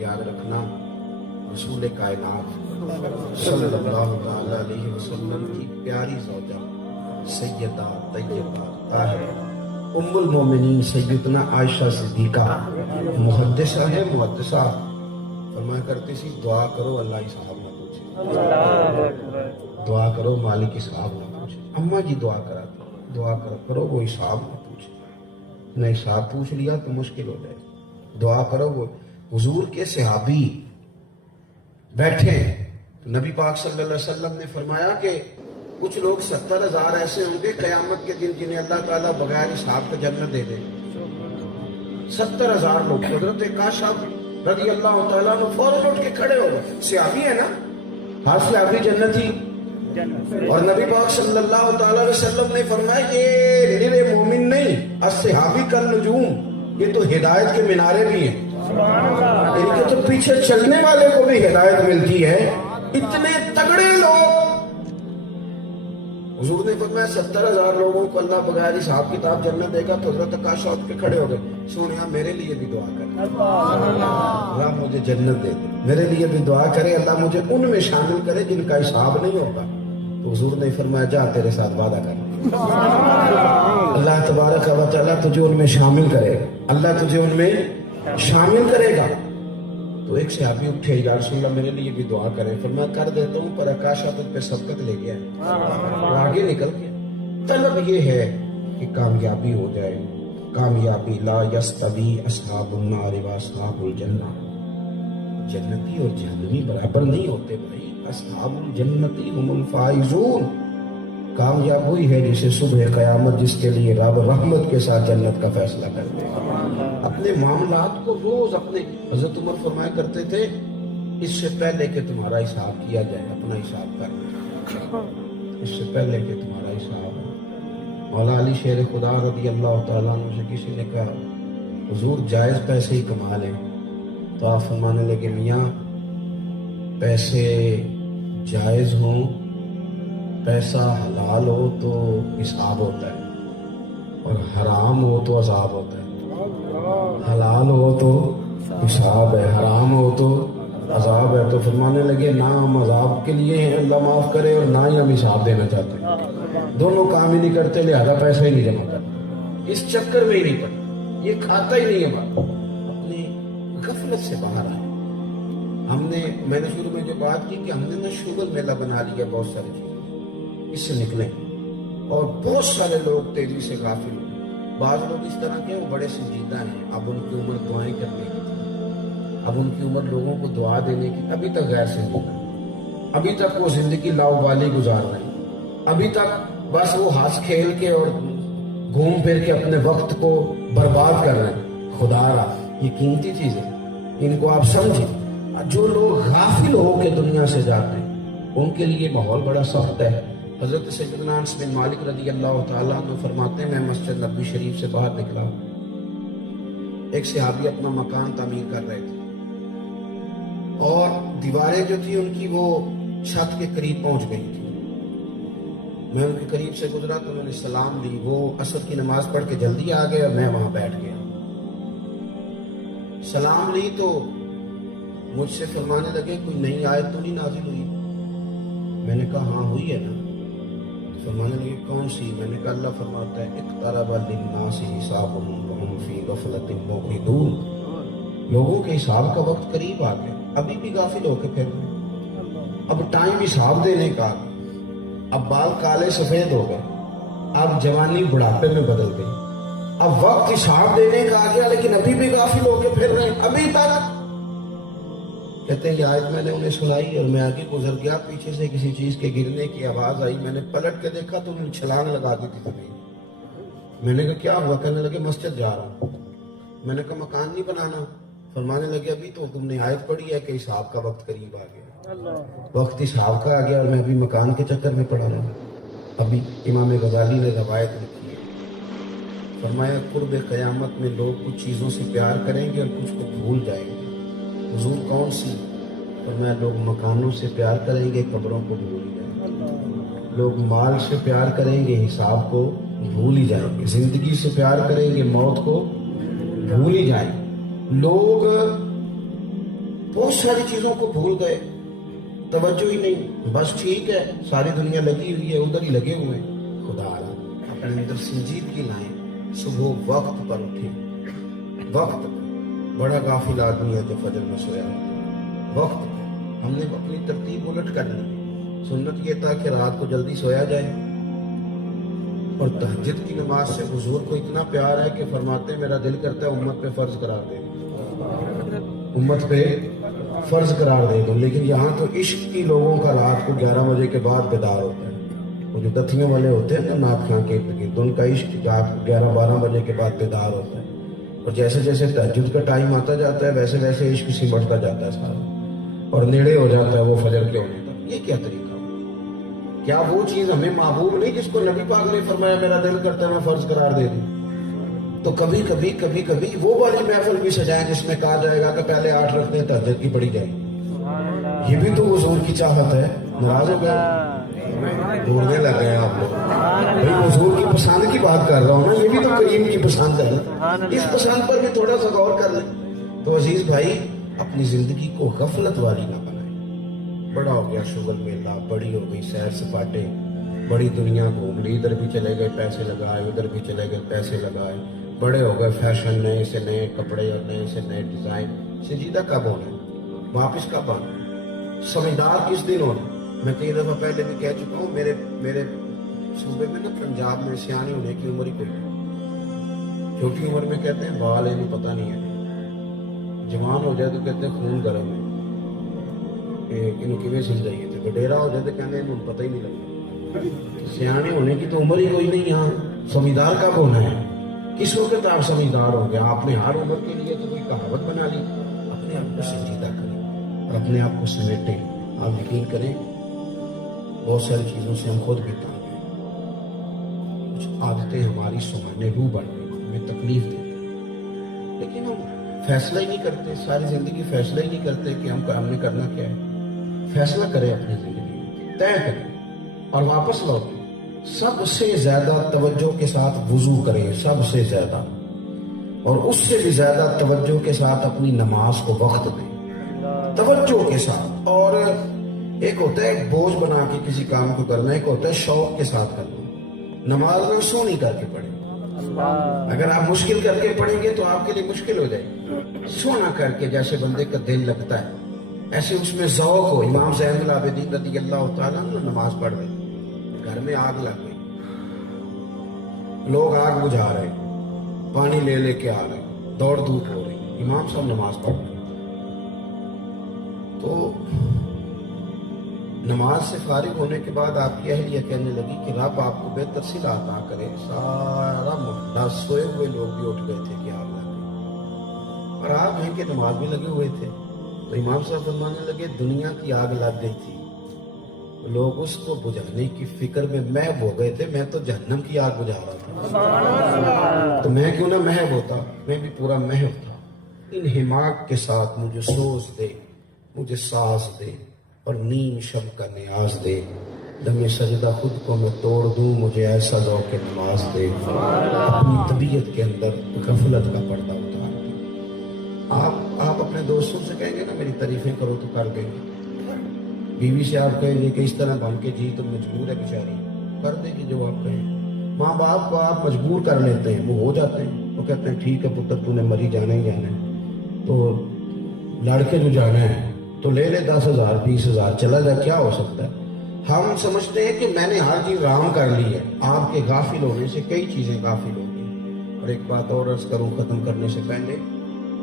یاد رکھنا رسول کائنات صلی اللہ تعالی علیہ وسلم کی پیاری زوجہ سیدہ طیبہ طاہرہ ام المومنین سیدنا عائشہ صدیقہ محدثہ ہے، محدثہ فرمایا کرتی سی دعا کرو اللہ حساب نہ پوچھے، دعا کرو مالک حساب نہ پوچھے. اماں جی دعا کراتی، دعا کرو وہ حساب نہ پوچھے. نہ حساب پوچھ لیا تو مشکل ہو جائے. دعا کرو وہ. حضور کے صحابی بیٹھے تو نبی پاک صلی اللہ علیہ وسلم نے فرمایا کہ کچھ لوگ 70,000 ایسے ہوں گے قیامت کے دن جنہیں اللہ تعالیٰ بغیر حساب کا جنت دے دے. 70,000 لوگ. حضرت کاشف رضی اللہ تعالیٰ عنہ فوراً اٹھ کے کھڑے ہو گئے. صحابی ہے نا، ہر صحابی جنتی. اور نبی پاک صلی اللہ تعالیٰ علیہ وسلم نے فرمایا یہ نرے مومن نہیں، الصحابی کالنجوم، یہ تو ہدایت کے مینارے بھی ہیں. ان کے تو پیچھے چلنے والے کو بھی ہدایت ملتی ہے. اتنے تگڑے لوگ. حضور نے فرمایا 70,000 لوگوں کو اللہ بغیر حساب کتاب جنت دے گا. تو حضرت عائشہ اٹھ کے کھڑے ہو گئے. سونیا میرے لیے بھی دعا کرے اللہ مجھے جنت دے دے. میرے لیے بھی دعا کرے اللہ مجھے ان میں شامل کرے جن کا حساب نہیں ہوگا. تو حضور نے فرمایا جا تیرے ساتھ وعدہ کر، اللہ تبارک و تعالیٰ تجھے ان میں شامل کرے، اللہ تجھے ان میں شامل کرے گا. تو ایک صحابی اٹھے، یا رسول اللہ میرے لیے بھی دعا کریں. فرمایا کر دیتا ہوں پر عکاشہ تجھ پہ سبقت لے گیا ہے، وہ آگے نکل گیا. طلب یہ ہے کہ کامیابی ہو جائے. کامیابی لا یستوی اصحاب النار و اصحاب الجنہ، جنتی اور جہنمی برابر نہیں ہوتے بھائی. اصحاب الجنتی هم الفائزون. کامیاب ہوئی ہے جسے صبح قیامت جس کے لیے رب رحمت کے ساتھ جنت کا فیصلہ کر دے. اپنے معاملات کو روز اپنے حضرت عمر فرمایا کرتے تھے اس سے پہلے کہ تمہارا حساب کیا جائے اپنا حساب کر لو، اس سے پہلے کہ تمہارا حساب. مولا علی شیر خدا رضی اللہ تعالیٰ عنہ سے کسی نے کہا حضور جائز پیسے ہی کما لیں. تو آپ فرمانے لگے میاں پیسے جائز ہوں، پیسہ حلال ہو تو حساب ہوتا ہے، اور حرام ہو تو عذاب ہوتا ہے. حلال ہو تو حساب ہے، حرام ہو تو عذاب ہے. تو فرمانے لگے نہ ہم عذاب کے لیے ہیں اللہ معاف کرے، اور نہ ہی ہم حساب دینا چاہتے ہیں. دونوں کام ہی نہیں کرتے، لہذا پیسہ ہی نہیں جمع کرتے، اس چکر میں ہی نہیں پڑتے، یہ کھاتا ہی نہیں ہے بات. اپنی غفلت سے باہر آئے. میں نے شروع میں جو بات کی کہ ہم نے نا شوگر میلہ بنا لیا بہت ساری چیزیں، اس سے نکلیں. اور بہت سارے لوگ تیزی سے غافل ہوئے. بعض لوگ اس طرح کے وہ بڑے سنجیدہ ہیں، اب ان کی عمر دعائیں کرنے کی تھی، اب ان کی عمر لوگوں کو دعا دینے کی، ابھی تک غیر سنجیدہ، ابھی تک وہ زندگی لاؤبالی گزار رہے ہیں، ابھی تک بس وہ ہنس کھیل کے اور گھوم پھر کے اپنے وقت کو برباد کر رہے ہیں. خدا را یہ قیمتی چیزیں، ان کو آپ سمجھیں. جو لوگ غافل ہو کے دنیا سے جاتے ہیں ان کے لیے ماحول بڑا سخت ہے. حضرت سیدنا انس بن مالک رضی اللہ تعالیٰ عنہ فرماتے ہیں میں مسجد نبوی شریف سے باہر نکلا، ایک صحابی اپنا مکان تعمیر کر رہے تھے اور دیواریں جو تھی ان کی وہ چھت کے قریب پہنچ گئی تھی. میں ان کے قریب سے گزرا تو انہوں نے سلام دی. وہ عصر کی نماز پڑھ کے جلدی آ گئے اور میں وہاں بیٹھ گیا. سلام لی تو مجھ سے فرمانے لگے کوئی نئی آیت تو نہیں نازل ہوئی؟ میں نے کہا ہاں ہوئی ہے نا. فرمانے لگے کون سی؟ میں نے کہا اللہ فرماتا ہے اقترب للناس حسابهم وهم فی غفلۃ معرضون. لوگوں کے حساب کا وقت قریب آ گیا، ابھی بھی غافل ہو کے پھر رہے. اب ٹائم حساب دینے کا آ گیا. اب بال کالے سفید ہو گئے، اب جوانی بڑھاپے میں بدل گئی، اب وقت حساب دینے کا آ گیا لیکن ابھی بھی غافل ہو کے پھر رہے ہیں ابھی تک. کہتے ہیں یہ آیت میں نے انہیں سنائی اور میں آگے گزر گیا، پیچھے سے کسی چیز کے گرنے کی آواز آئی. میں نے پلٹ کے دیکھا تو انہوں نے چھلانگ لگا دی تھی زمین. میں نے کہا کیا ہوا؟ کہنے لگے مسجد جا رہا ہوں. میں نے کہا مکان نہیں بنانا؟ فرمانے لگے ابھی تو تم نے آیت پڑھی ہے کہ حساب کا وقت قریب آ گیا. وقت حساب کا آ گیا اور میں ابھی مکان کے چکر میں پڑا رہا ہوں. ابھی امام غزالی نے روایت لکھی ہے، فرمایا قرب قیامت میں لوگ کچھ چیزوں سے پیار کریں گے اور کچھ کو بھول جائیں گے. حضور کون سی؟ فرمایا لوگ مکانوں سے پیار کریں گے، قبروں کو بھول جائیں گے. لوگ مال سے پیار کریں گے، حساب کو بھول ہی جائیں گے. زندگی سے پیار کریں گے، موت کو بھول ہی جائیں گے. لوگ بہت ساری چیزوں کو بھول گئے، توجہ ہی نہیں، بس ٹھیک ہے ساری دنیا لگی ہوئی ہے ادھر ہی لگے ہوئے ہیں. خدا اپنے اندر سنجیدگی لائیں. صبح وقت پر اٹھیں، وقت. بڑا غافل آدمی ہے جو فجر میں سویا وقت. ہم نے اپنی ترتیب الٹ کر لی. سنت یہ تھا کہ رات کو جلدی سویا جائے، اور تہجد کی نماز سے حضور کو اتنا پیار ہے کہ فرماتے میرا دل کرتا ہے امت پہ فرض قرار دے دو، امت پہ فرض قرار دے دو. لیکن یہاں تو عشق کی لوگوں کا رات کو 11 بجے کے بعد بیدار ہوتا ہے. وہ جو دتھیوں والے ہوتے ہیں نا ناک خاں کے ارد گرد، ان کا عشق 11-12 بجے کے بعد بیدار ہوتا ہے. اور جیسے جیسے تہجد کا ٹائم آتا جاتا ہے ویسے ویسے عشق سمٹتا جاتا ہے سارا، اور نیڑے ہو جاتا ہے وہ فجر کے ہونے تک. یہ کیا طریقہ؟ کیا وہ چیز ہمیں محبوب نہیں جس کو نبی پاک نے فرمایا میرا دل کرتا ہے میں فرض قرار دے دوں؟ تو کبھی کبھی وہ والی محفل بھی سجائیں جس میں کہا جائے گا کہ پہلے 8 رکھتے تہجد کی پڑھی جائے. یہ بھی تو حضور کی چاہت ہے. ناراض ہو گئے؟ ڈھونڈنے لگ گئے آپ لوگ. بھائی حضور کی پسند کی بات کر رہا ہوں نا، یہ بھی تو کریم کی پسند ہے نا، اس پسند پر بھی تھوڑا سا غور کر لیں. تو عزیز بھائی اپنی زندگی کو غفلت والی نہ بنائیں. بڑا ہو گیا شوگر میلہ، بڑی ہو گئی سیر سپاٹے، بڑی دنیا گھوم لی، ادھر بھی چلے گئے پیسے لگائے، ادھر بھی چلے گئے پیسے لگائے. بڑے ہو گئے فیشن، نئے سے نئے کپڑے اور نئے سے نئے ڈیزائن. سنجیدہ کب ہونا؟ واپس کب آنا؟ سمجھدار کس دن ہونا؟ میں کئی دفعہ پہلے بھی کہہ چکا ہوں، میرے صوبے میں نا پنجاب میں سیانے ہونے کی عمر ہی کوئی نہیں. چھوٹی عمر میں کہتے ہیں بال ہے نہیں پتہ نہیں ہے، جوان ہو جائے تو کہتے ہیں خون گرم ہے کہ انہوں کیویں سل جائیے تھے. وڈیرا ہو جائے تو کہتے ہیں انہوں پتہ ہی نہیں لگتا. سیانے ہونے کی تو عمر ہی کوئی نہیں. یہاں سمجھدار کب ہونا ہے؟ کس وقت آپ سمجھدار ہو گئے؟ آپ نے ہر عمر کے لیے تو کوئی کہاوت بنا لی. اپنے آپ کو سنجیدہ کریں اور اپنے آپ کو سمیٹیں. آپ یقین کریں بہت ساری چیزوں سے ہم خود بھی تنگ ہیں. کچھ عادتیں ہماری سمجھنے روح بن گئی، ہمیں تکلیف دے گی، لیکن ہم فیصلہ ہی نہیں کرتے. ساری زندگی فیصلہ ہی نہیں کرتے کہ ہم نے کرنا کیا ہے. فیصلہ کریں اپنی زندگی میں، طے کریں اور واپس لوٹیں. سب سے زیادہ توجہ کے ساتھ وضو کریں. سب سے زیادہ اور اس سے بھی زیادہ توجہ کے ساتھ اپنی نماز کو وقت دیں، توجہ کے ساتھ. اور ایک ہوتا ہے ایک بوجھ بنا کے کسی کام کو کرنا، ایک ہوتا ہے شوق کے ساتھ کرنا. نماز میں سونی کر کے پڑھیں. اگر آپ مشکل کر کے پڑھیں گے تو آپ کے لیے مشکل ہو جائے گی. سونا کر کے جیسے بندے کا دل لگتا ہے ایسے اس میں ذوق ہو. امام زین العابدین رضی اللہ تعالیٰ عنہ نماز پڑھ رہے، گھر میں آگ لگ گئی، لوگ آگ بجھا رہے، پانی لے لے کے آ رہے، دوڑ دھوپ ہو رہی، امام صاحب نماز پڑھ رہے. تو نماز سے فارغ ہونے کے بعد آپ کی اہلیہ کہنے لگی کہ رب آپ کو بہتر صلہ عطا کرے. سارا محلہ سوئے ہوئے لوگ بھی اٹھ گئے تھے کہ آگ لگ گئی، اور آپ ہیں کہ نماز بھی لگے ہوئے تھے. تو امام صاحب فرمانے لگے دنیا کی آگ لگ گئی تھی، لوگ اس کو بجھانے کی فکر میں محو ہو گئے تھے، میں تو جہنم کی آگ بجھا رہا تھا. تو میں کیوں نہ محو ہوتا، میں بھی پورا محو تھا. انہماک کے ساتھ مجھے سوز دے، مجھے ساز دے، اور نیم شب کا نیاز دے. دم سجدہ خود کو میں توڑ دوں، مجھے ایسا ذوق نماز دے. اپنی طبیعت کے اندر غفلت کا پردہ اتار دے. آپ اپنے دوستوں سے کہیں گے نا میری تعریفیں کرو تو کر دیں گے. بیوی سے آپ کہیں گے کہ اس طرح بن کے جی تو مجبور ہے بیچاری، کر دے گی جو آپ کہیں. ماں باپ کو آپ مجبور کر لیتے ہیں، وہ ہو جاتے ہیں، وہ کہتے ہیں ٹھیک ہے پتر تو نے مری جانا ہی جانا ہے، تو لڑکے جو جانا ہے تو لے لے 10,000 20,000 چلا جا، کیا ہو سکتا ہے. ہم سمجھتے ہیں کہ میں نے ہر چیز رام کر لی ہے. آپ کے غافل ہونے سے کئی چیزیں غافل ہو گئی. اور ایک بات اور عرض کروں ختم کرنے سے پہلے،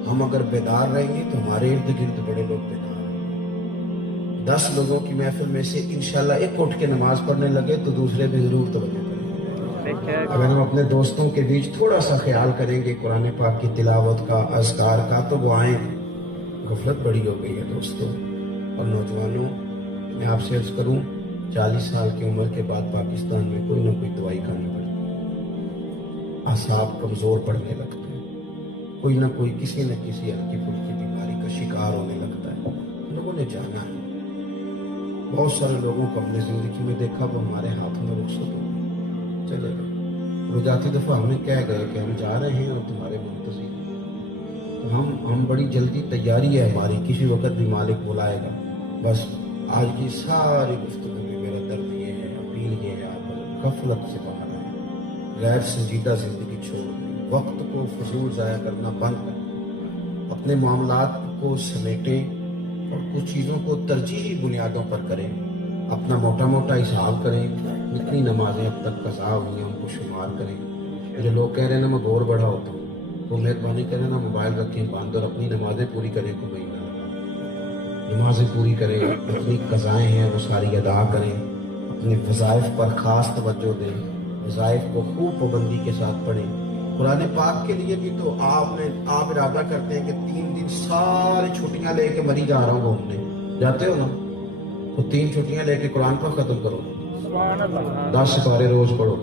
ہم اگر بیدار رہیں گے تو ہمارے ارد گرد بڑے لوگ بیدار رہیں گے. 10 لوگوں کی محفل میں سے انشاءاللہ ایک اٹھ کے نماز پڑھنے لگے تو دوسرے بھی ضرور توجہ کریں گے. اگر ہم اپنے دوستوں کے بیچ تھوڑا سا خیال کریں گے قرآن پاک کی تلاوت کا، اذکار کا، تو وہ آئیں. غفلت بڑی ہو گئی ہے دوستوں اور نوجوانوں. میں آپ سے عرض کروں 40 سال کی عمر کے بعد پاکستان میں کوئی نہ کوئی دوائی کھانی پڑتی ہے. اعصاب کمزور پڑنے لگتے ہیں، کوئی نہ کوئی کسی نہ کسی ہلکی پھلکی بیماری کا شکار ہونے لگتا ہے. لوگوں نے جانا ہے. بہت سارے لوگوں کو ہم نے زندگی میں دیکھا وہ ہمارے ہاتھ میں رخصت ہو گئے، چلے گئے. وہ جاتی دفعہ ہمیں کہہ گئے کہ ہم جا رہے ہیں اور تمہارے منتظر. تو ہم بڑی جلدی تیاری ہے ہماری، کسی وقت بھی مالک بلائے گا. بس آج کی ساری گفتگو میں میرا درد یہ ہے، اپیل یہ ہے، آپ غفلت سے باہر آئیں، غیر سنجیدہ زندگی چھوڑ دیں، وقت کو فضول ضائع کرنا بند کریں، اپنے معاملات کو سمیٹیں اور کچھ چیزوں کو ترجیحی بنیادوں پر کریں. اپنا موٹا موٹا حساب کریں، جتنی نمازیں اب تک قضا ہوئی ہیں ان کو شمار کریں. جو لوگ کہہ رہے ہیں نا میں گور بڑھا ہوتا ہوں، وہ مہربانی کریں نا موبائل رکھیں بند اور اپنی نمازیں پوری کریں. کو مہینہ نمازیں پوری کریں، اپنی قضائیں ہیں وہ ساری ادا کریں، اپنے وظائف پر خاص توجہ دیں، وظائف کو خوب پابندی کے ساتھ پڑھیں. قرآن پاک کے لیے بھی تو آپ ارادہ کرتے ہیں کہ 3 دن ساری چھٹیاں لے کے مری جا رہا ہوں گھومنے، جاتے ہو نا؟ تو 3 چھٹیاں لے کے قرآن پاک ختم کرو، 10 سپارے روز پڑھو.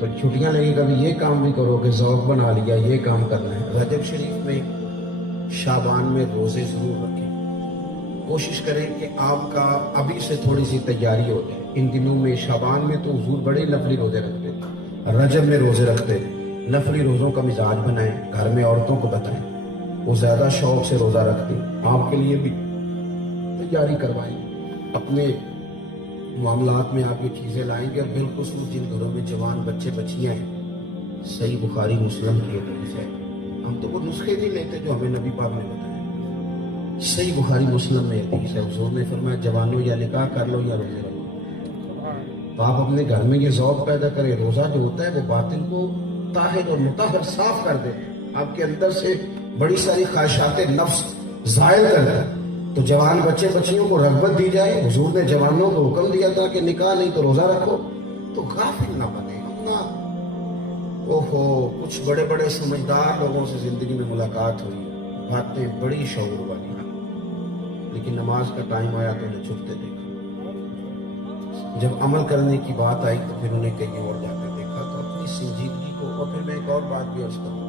تو چھٹیاں لے کے کبھی یہ کام بھی کرو کہ ذوق بنا لیا یہ کام کرنا ہے. رجب شریف میں شعبان میں روزے ضرور رکھیں. کوشش کریں کہ آپ کا ابھی سے تھوڑی سی تیاری ہو جائے. ان دنوں میں شعبان میں تو حضور بڑے نفلی روزے رکھتے ہیں، رجب میں روزے رکھتے ہیں. نفلی روزوں کا مزاج بنائیں، گھر میں عورتوں کو بتائیں وہ زیادہ شوق سے روزہ رکھتے ہیں. آپ کے لیے بھی تیاری کروائیں، اپنے معاملات میں آپ یہ چیزیں لائیں گے. اور بالخصوص جن گھروں میں جوان بچے بچیاں ہیں، صحیح بخاری مسلم کی حدیث ہے. ہم تو وہ نسخے نہیں لیتے جو ہمیں نبی پاک نے بتایا. صحیح بخاری مسلم میں حدیث ہے، حضور نے فرمایا جوانوں یا نکاح کر لو یا روزے رکھو. تو آپ اپنے گھر میں یہ ذوق پیدا کریں. روزہ جو ہوتا ہے وہ باطن کو طاہر اور مطہر صاف کر دیتا ہے، آپ کے اندر سے بڑی ساری خواہشات نفس زائل کرتا ہے. تو جوان بچے بچیوں کو رغبت دی جائے. حضور نے جوانوں کو حکم دیا تھا کہ نکاح نہیں تو روزہ رکھو. تو غافل نہ بنے ہم نا. کچھ بڑے بڑے سمجھدار لوگوں سے زندگی میں ملاقات ہوئی، باتیں بڑی شعور والی، لیکن نماز کا ٹائم آیا تو انہیں چھپتے دیکھا. جب عمل کرنے کی بات آئی تو پھر انہیں کہیں اور جاتے دیکھا. تو اپنی سنجیدگی کو. اور پھر میں ایک اور بات بھی عرض کروں،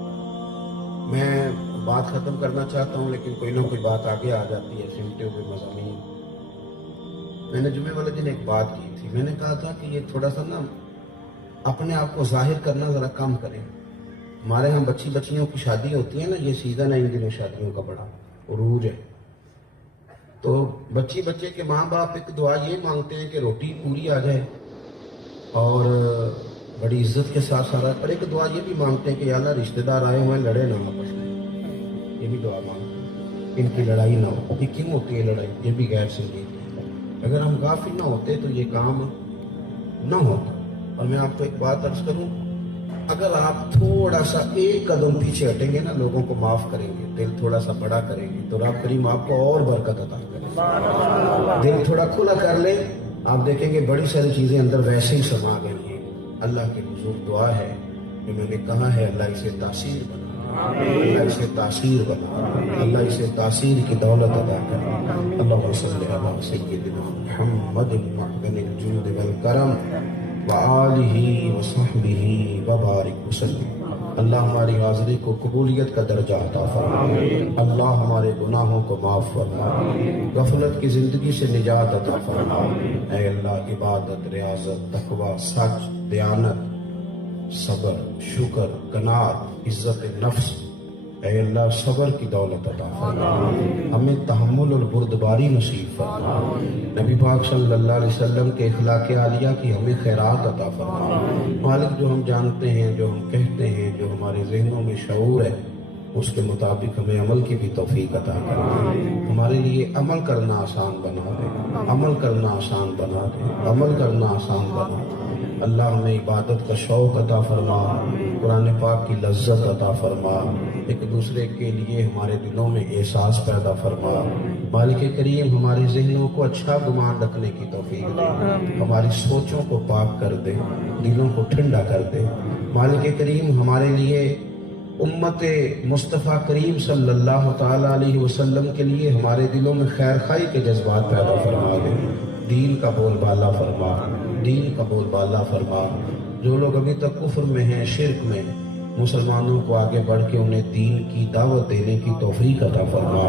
میں بات ختم کرنا چاہتا ہوں لیکن کوئی نہ کوئی بات آگے آ جاتی ہے، سمٹے ہوئے مضامین. میں نے جمعے والے دن ایک بات کی تھی. میں نے کہا تھا کہ یہ تھوڑا سا نا اپنے آپ کو ظاہر کرنا ذرا کم کریں. ہمارے ہاں بچیوں کی شادی ہوتی ہے نا، یہ سیزن ہے ان دنوں شادیوں کا بڑا عروج ہے، تو بچے کے ماں باپ ایک دعا یہ مانگتے ہیں کہ روٹی پوری آ جائے اور بڑی عزت کے ساتھ سارا، پر ایک دعا یہ بھی مانگتے ہیں کہ یا اللہ رشتہ دار آئے ہوئے لڑے نہ آپس میں، یہ بھی دعا مانگتے ہیں ان کی لڑائی نہ ہو۔ یہ کیوں ہوتی ہے لڑائی؟ یہ بھی غیر سنجیدگی ہے، اگر ہم غافل نہ ہوتے تو یہ کام نہ ہوتا۔ اور میں آپ کو ایک بات عرض کروں، اگر آپ تھوڑا سا ایک قدم پیچھے ہٹیں گے نا، لوگوں کو معاف کریں گے، دل تھوڑا سا بڑا کریں گے، تو رب کریم آپ کو اور برکت عطا کرے گا۔ دل تھوڑا کھلا کر لیں، آپ دیکھیں گے بڑی ساری چیزیں اندر ویسے ہی سما گئی ہیں۔ اللہ کی حضور دعا ہے کہ میں نے کہا ہے اللہ اسے تاثیر بنا، اللہ اسے تاثیر بنا، اللہ اسے تاثیر کی دولت عطا کرے۔ اللہم صلی علی سیدنا محمد معدن الجود والکرم وآلہ وصحبہ وبارک وسلم۔ اللہ ہماری حاضری کو قبولیت کا درجہ عطا فرما، اللہ ہمارے گناہوں کو معاف فرما، غفلت کی زندگی سے نجات عطا فرما۔ اے اللہ عبادت، ریاضت، تقوی، سچ، دیانت، صبر، شکر، قناعت، عزت نفس، اے اللہ صبر کی دولت عطا فرما، ہمیں تحمل اور بردباری نصیب فرما، نبی پاک صلی اللہ علیہ وسلم کے اخلاق عالیہ کی ہمیں خیرات عطا فرما۔ مالک جو ہم جانتے ہیں، جو ہم کہتے ہیں، جو ہمارے ذہنوں میں شعور ہے، اس کے مطابق ہمیں عمل کی بھی توفیق عطا کرنا، ہمارے لیے عمل کرنا آسان بنا دے، عمل کرنا آسان بنا دے، عمل کرنا آسان بنا دے۔ اللہ ہمیں عبادت کا شوق عطا فرما، قرآن پاک کی لذت عطا فرما، ایک دوسرے کے لیے ہمارے دلوں میں احساس پیدا فرما۔ مالک کریم ہمارے ذہنوں کو اچھا گمان رکھنے کی توفیق دے، ہماری سوچوں کو پاک کر دے، دلوں کو ٹھنڈا کر دے۔ مالک کریم ہمارے لیے امت مصطفیٰ کریم صلی اللہ تعالیٰ علیہ وسلم کے لیے ہمارے دلوں میں خیر خواہی کے جذبات پیدا فرما دے، دین کا بول بالا فرما، دین کا بول بالا فرما۔ جو لوگ ابھی تک کفر میں ہیں، شرک میں، مسلمانوں کو آگے بڑھ کے انہیں دین کی دعوت دینے کی توفیق عطا فرما۔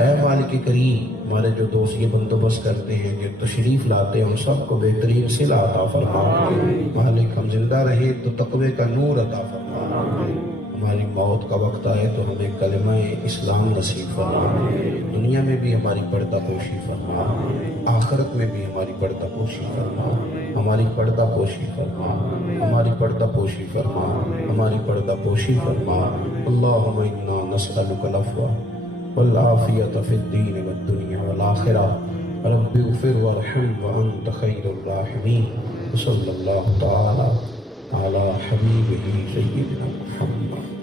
اے مالک کریم ہمارے جو دوست یہ بندوبست کرتے ہیں، جو تشریف لاتے ہیں، ان سب کو بہترین صلہ عطا فرما۔ مالک ہم زندہ رہے تو تقوی کا نور عطا فرما، ہماری موت کا وقت آئے تو ہمیں کلمہ اسلام نصیب فرما، دنیا میں بھی ہماری پردہ پوشی فرما، آخرت میں بھی ہماری پردہ پوشی فرما، ہماری پردہ پوشی فرما، ہماری پردہ پوشی فرما، ہماری پردہ پوشی فرما۔ اللہم انا نسألک العفو والعافیۃ فی الدین والدنیا والآخرہ، رب اغفر وارحم وانت خیر الراحمین، صلی اللہ تعالی علی حبیبہ سیدنا محمد۔